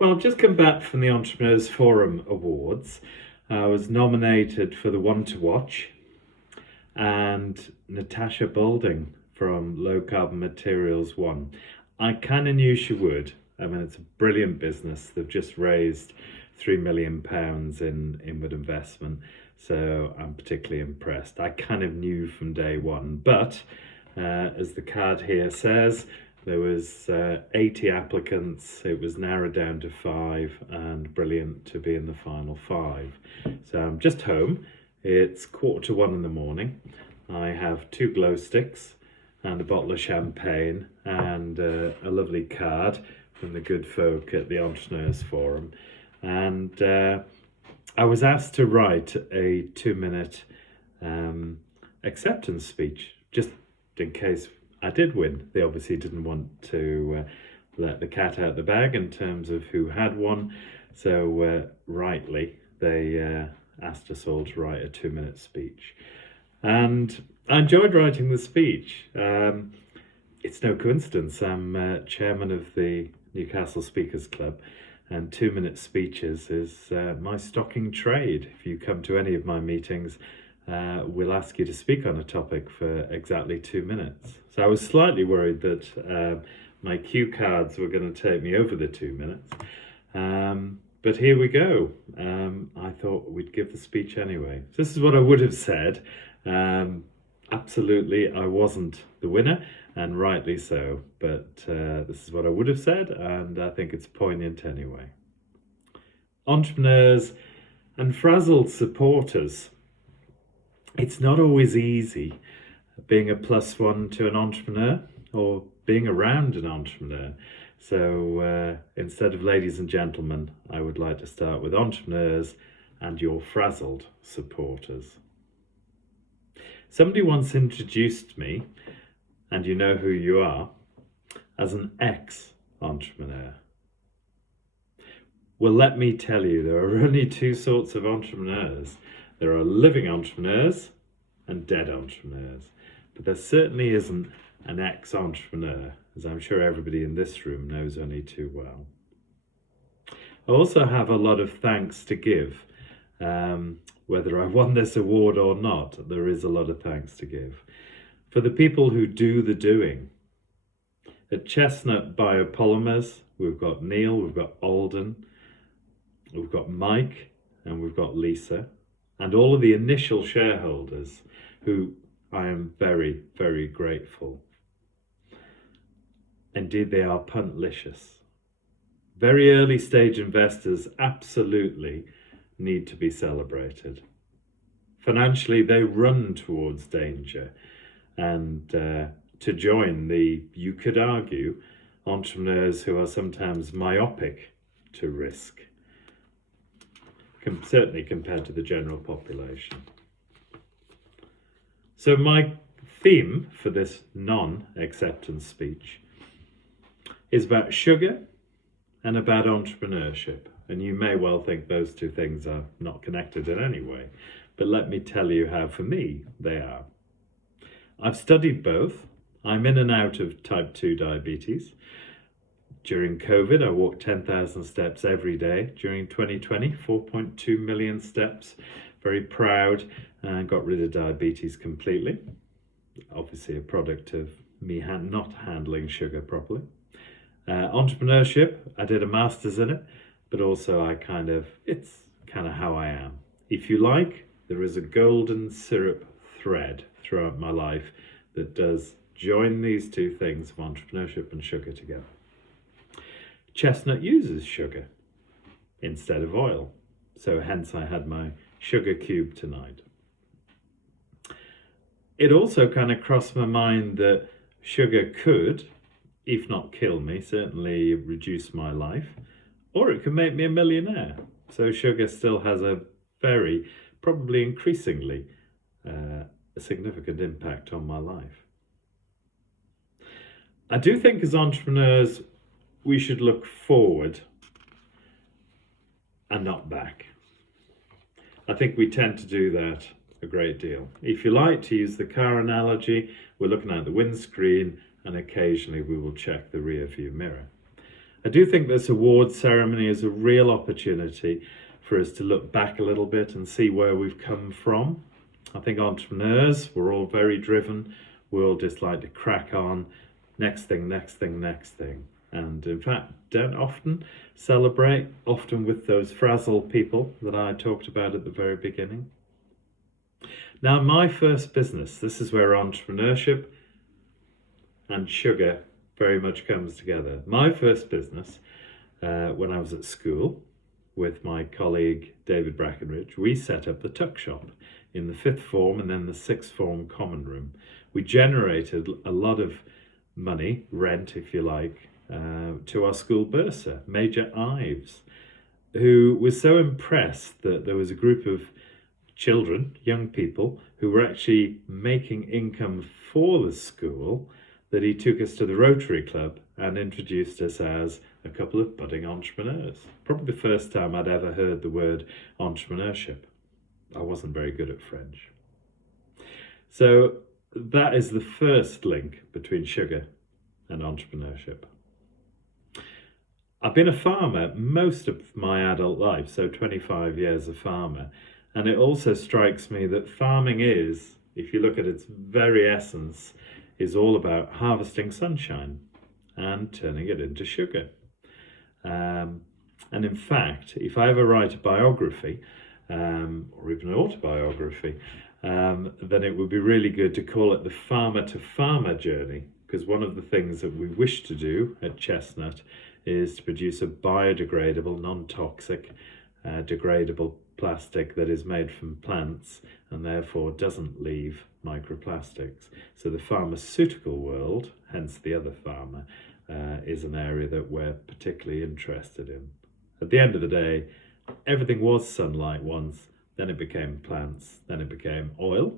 Well, I've just come back from the Entrepreneurs Forum Awards. I was nominated for the One to Watch, and Natasha Boulding from Low Carbon Materials won. I kind of knew she would. I mean, it's a brilliant business. They've just raised £3 million in inward investment, so I'm particularly impressed. I kind of knew from day one, but as the card here says, there was 80 applicants. It was narrowed down to 5, and brilliant to be in the final 5. So I'm just home. It's 1:45 in the morning. I have 2 glow sticks and a bottle of champagne and a lovely card from the good folk at the Entrepreneurs Forum. And I was asked to write a 2-minute acceptance speech, just in case I did win. They obviously didn't want to let the cat out the bag in terms of who had won. So rightly, they asked us all to write a 2-minute speech. And I enjoyed writing the speech. It's no coincidence. I'm chairman of the Newcastle Speakers Club, and 2-minute speeches is my stock in trade. If you come to any of my meetings, we'll ask you to speak on a topic for exactly 2 minutes. So I was slightly worried that my cue cards were going to take me over the 2 minutes. But here we go. I thought we'd give the speech anyway. So this is what I would have said. Absolutely, I wasn't the winner, and rightly so. But this is what I would have said, and I think it's poignant anyway. Entrepreneurs and frazzled supporters. It's not always easy being a +1 to an entrepreneur or being around an entrepreneur. So instead of ladies and gentlemen, I would like to start with entrepreneurs and your frazzled supporters. Somebody once introduced me, and you know who you are, as an ex-entrepreneur. Well, let me tell you, there are only 2 sorts of entrepreneurs. There are living entrepreneurs and dead entrepreneurs, but there certainly isn't an ex-entrepreneur, as I'm sure everybody in this room knows only too well. I also have a lot of thanks to give. Whether I won this award or not, there is a lot of thanks to give. For the people who do the doing. At Chestnut Biopolymers, we've got Neil, we've got Alden, we've got Mike, and we've got Lisa, and all of the initial shareholders who I am very, very grateful. Indeed, they are puntlicious. Very early stage investors absolutely need to be celebrated. Financially, they run towards danger, and to join the, you could argue, entrepreneurs who are sometimes myopic to risk, certainly compared to the general population. So my theme for this non-acceptance speech is about sugar and about entrepreneurship. And you may well think those 2 things are not connected in any way, but let me tell you how, for me, they are. I've studied both. I'm in and out of type 2 diabetes. During COVID, I walked 10,000 steps every day. During 2020, 4.2 million steps. Very proud, and got rid of diabetes completely. Obviously a product of me not handling sugar properly. Entrepreneurship, I did a master's in it, but also it's kind of how I am. If you like, there is a golden syrup thread throughout my life that does join these 2 things of entrepreneurship and sugar together. Chestnut uses sugar instead of oil, so hence I had my sugar cube tonight. It also kind of crossed my mind that sugar could, if not kill me, certainly reduce my life, or it could make me a millionaire. So sugar still has a very, probably increasingly, a significant impact on my life. I do think as entrepreneurs, we should look forward and not back. I think we tend to do that a great deal. If you like to use the car analogy, we're looking at the windscreen and occasionally we will check the rear view mirror. I do think this award ceremony is a real opportunity for us to look back a little bit and see where we've come from. I think entrepreneurs, we're all very driven. We all just like to crack on, next thing, next thing, next thing. And in fact, don't often celebrate, often with those frazzle people that I talked about at the very beginning. Now, my first business, this is where entrepreneurship and sugar very much comes together. My first business, when I was at school with my colleague David Brackenridge, we set up the Tuck Shop in the 5th form and then the 6th form common room. We generated a lot of money, rent if you like, to our school bursar, Major Ives, who was so impressed that there was a group of children, young people, who were actually making income for the school, that he took us to the Rotary Club and introduced us as a couple of budding entrepreneurs. Probably the first time I'd ever heard the word entrepreneurship. I wasn't very good at French. So that is the first link between sugar and entrepreneurship. I've been a farmer most of my adult life, so 25 years a farmer, and it also strikes me that farming is, if you look at its very essence, is all about harvesting sunshine and turning it into sugar. And in fact, if I ever write a biography, or even an autobiography, then it would be really good to call it the farmer to farmer journey, because one of the things that we wish to do at Chestnut is to produce a biodegradable, non-toxic, degradable plastic that is made from plants and therefore doesn't leave microplastics. So the pharmaceutical world, hence the other farmer, is an area that we're particularly interested in. At the end of the day, everything was sunlight once, then it became plants, then it became oil.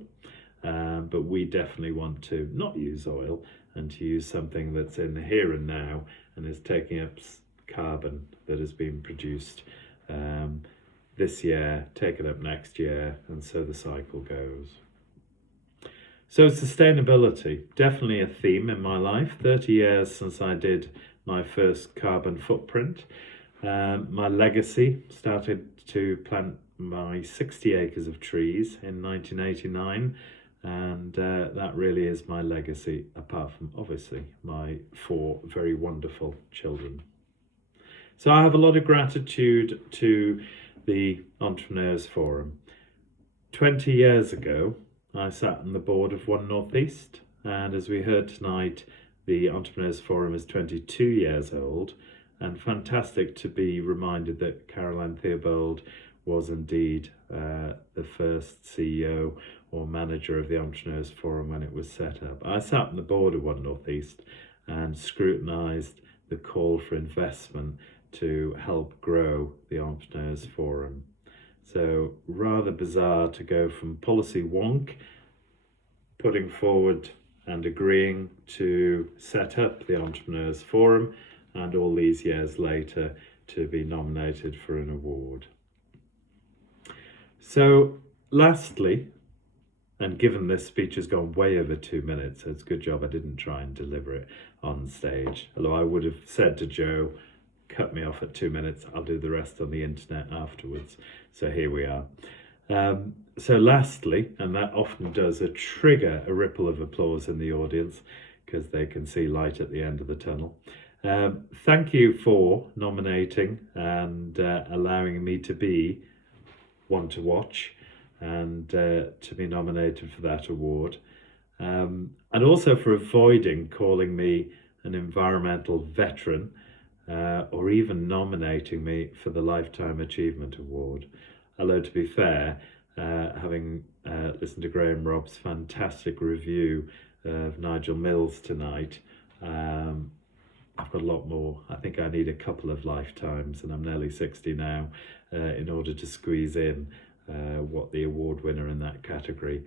But we definitely want to not use oil and to use something that's in the here and now and is taking up carbon that has been produced this year, taken up next year, and so the cycle goes. So sustainability, definitely a theme in my life. 30 years since I did my first carbon footprint. My legacy, started to plant my 60 acres of trees in 1989, and that really is my legacy, apart from obviously my 4 very wonderful children. So I have a lot of gratitude to the Entrepreneurs Forum. 20 years ago, I sat on the board of One North East, and as we heard tonight, the Entrepreneurs Forum is 22 years old, and fantastic to be reminded that Caroline Theobald was indeed the first CEO or manager of the Entrepreneurs Forum when it was set up. I sat on the board of One North East and scrutinised the call for investment to help grow the Entrepreneurs Forum. So rather bizarre to go from policy wonk, putting forward and agreeing to set up the Entrepreneurs Forum, and all these years later to be nominated for an award. So lastly, and given this speech has gone way over 2 minutes, so it's a good job I didn't try and deliver it on stage, although I would have said to Joe, cut me off at 2 minutes, I'll do the rest on the internet afterwards. So here we are. So lastly, and that often does trigger a ripple of applause in the audience because they can see light at the end of the tunnel. Thank you for nominating and allowing me to be one to watch and to be nominated for that award. And also for avoiding calling me an environmental veteran or even nominating me for the Lifetime Achievement Award. Although to be fair, having listened to Graham Robb's fantastic review of Nigel Mills tonight, I've got a lot more. I think I need a couple of lifetimes, and I'm nearly 60 now, in order to squeeze in what the award winner in that category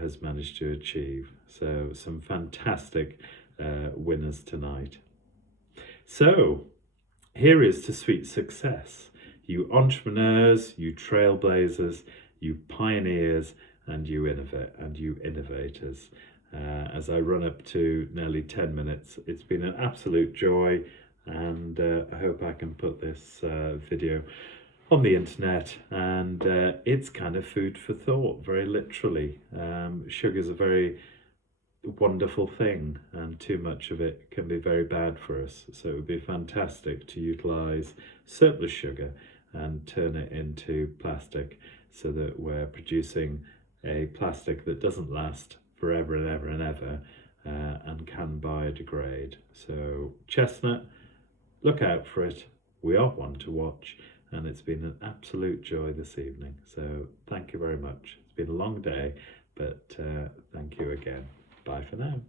has managed to achieve. So some fantastic winners tonight. So here is to sweet success. You entrepreneurs, you trailblazers, you pioneers, and you innovators. As I run up to nearly 10 minutes, it's been an absolute joy and I hope I can put this video on the internet, and it's kind of food for thought, very literally. Sugar's a very wonderful thing, and too much of it can be very bad for us, so it would be fantastic to utilize surplus sugar and turn it into plastic, so that we're producing a plastic that doesn't last forever and ever and ever, and can biodegrade. So chestnut, look out for it. We are one to watch, and it's been an absolute joy this evening. So thank you very much. It's been a long day, but thank you again. Bye for now.